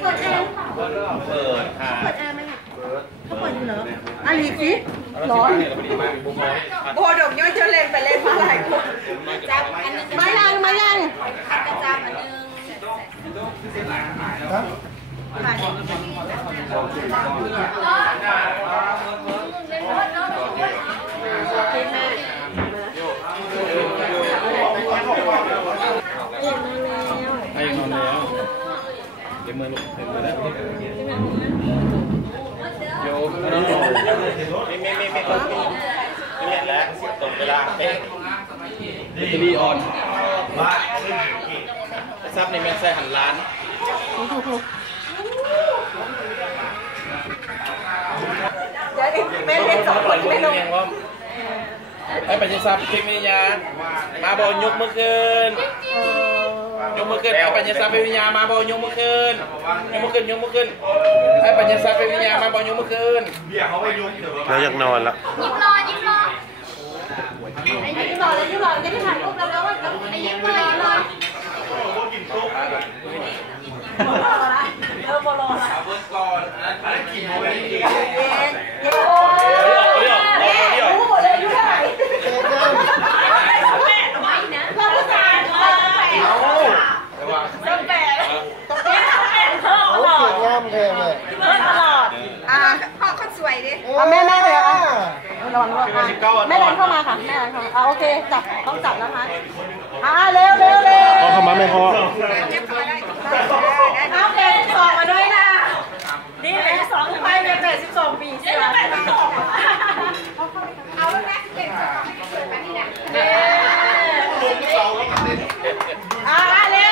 เปิดแอร์เปิดค่ะเปิดแอร์ไหมเขาเปิดอยู่เหรออ่ะหลีกสิร้อนโบดกย้อยเจ้าเล่นไปเล่นมาหลายคนจับอันนึงไม่ยังจะจับอันนึงไอ้นอนแล้วเดี๋ยวมือลูกเดี๋ยวมือนะโยไม่แล้วตกเวลาเป๊ะจะดีออนว่าซับในแม่ใส่หันล้านเดี๋ยวแม่เล่นสองคนไม่ลงให้ปัญญาซับเทคนิคยามาบอลยกมือขึ้นยกมือขึ้นให้ปัญญาซับไปวิญญามาบอลยกมือขึ้นยกมือขึ้นให้ปัญญาซับไปวิญญามาบอลยกมือขึ้นแล้วอยากนอนละยิ้มรอจะได้ถ่ายรูปแล้วว่าจะไปยิ้มเลยเลยบอลละก่อนกินโมเมนต์เย็นแม่เลยอ่ะนอนด้วยแม่เดินเข้ามาค่ะแม่เดินเข้ามาโอเคจับต้องจับนะคะเร็วเข้ามาไม่พอเอาเป็น2มาด้วยนะนี่เป็น2ไปเป็น82ปีใช่ไหมเอาแล้วนะเป็นสวยไปนี่นะเร็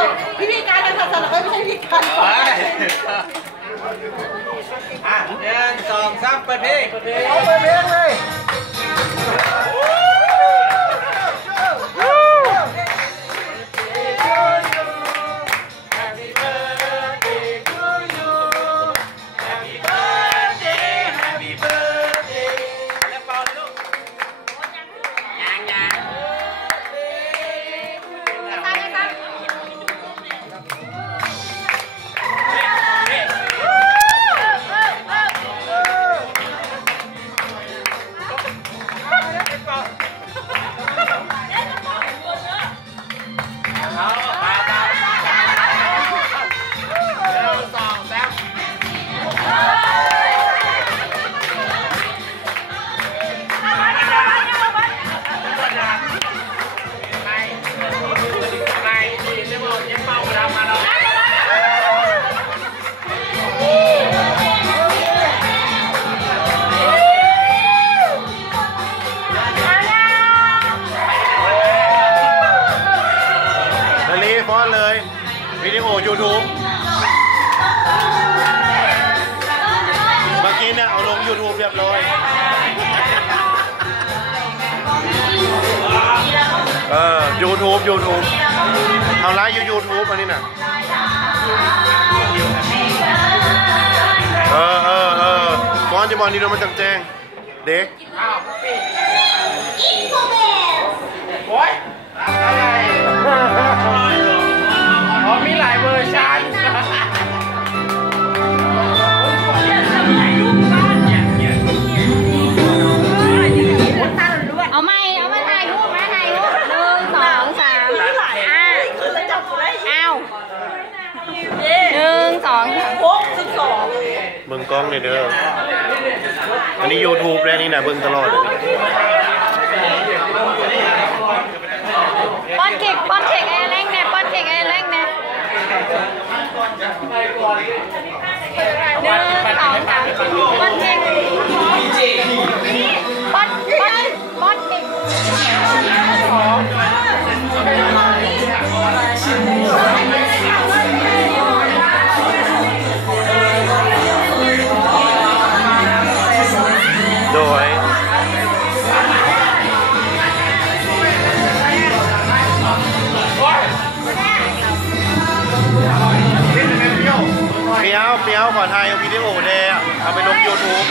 วพิธีการทางศาสนาไม่ใช่พิธีการ1 2 3เปิดเพลงเอาเปิดเพลงเลยวิดีโอ YouTube เมื่อกี้เนี่ยเอาลง YouTube เรียบร้อยYouTube เอาไลฟ์ YouTube อันนี้น่ะก้อนจะบอกนี่เรามาจังแจงเด็กโอ้ยมีหลายเวอร์ชันเอามาถ่ายรูป1 2 3เอา1 2 3เบิ่งกล้องเลยเด้ออันนี้ YouTube แล้วนี่นะเบิ่งตลอดป้อนเค้กไอ้เล้งเนี่ยป้อนเค้กไอ้เล้งเนี่ย1 2 3ป้อนเค้กป้อนเค้กโดยเปียวขอถ่ายวิดีโอเดย์เอาไปลง YouTube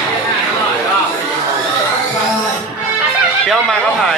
เปียวมาก็ถ่าย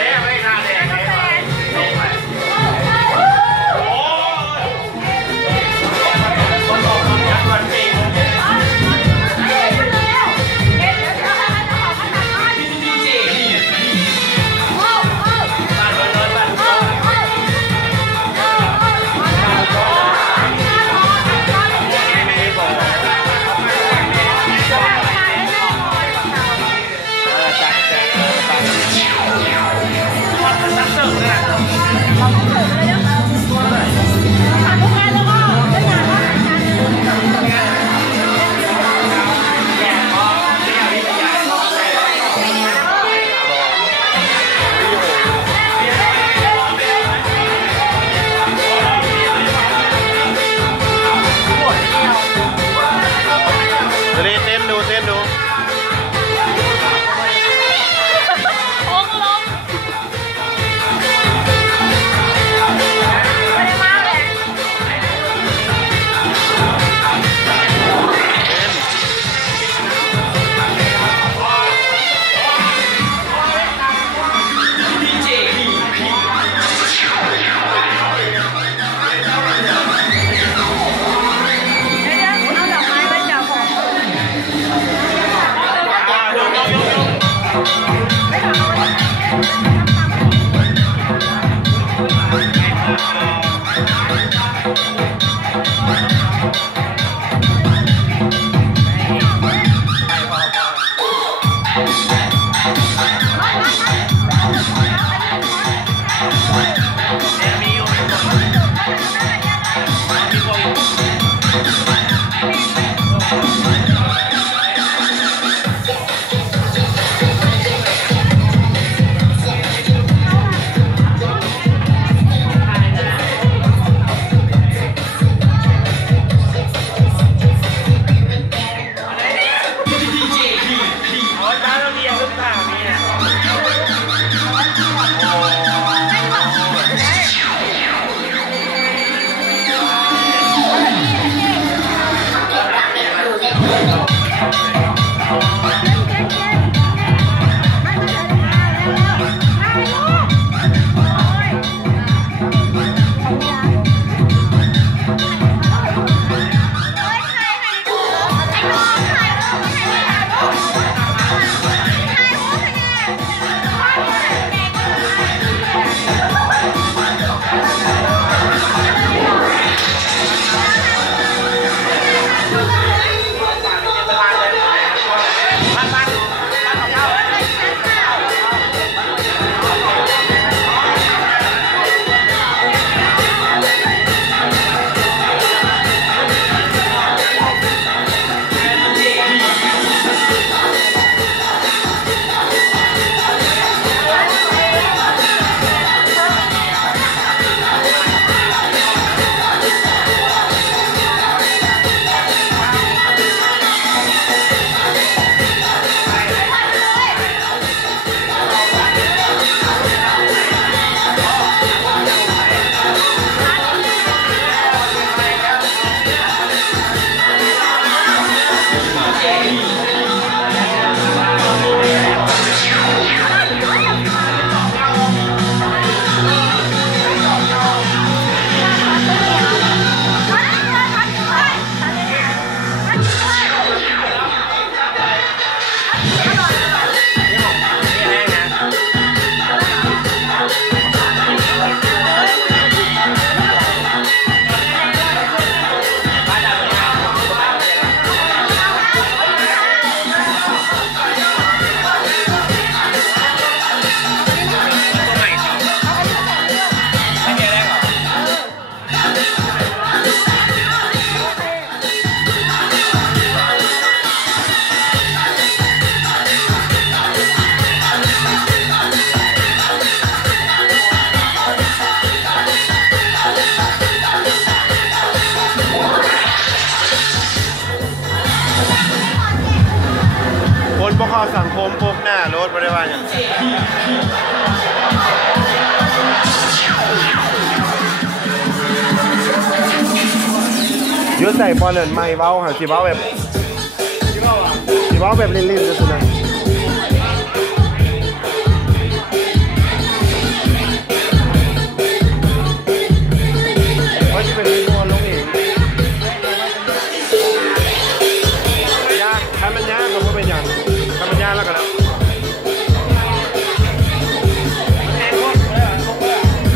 อย่างยืดใส่บอลเนินไม่เว้าหาสิเว้าแบบเล่นๆจะสุดนะ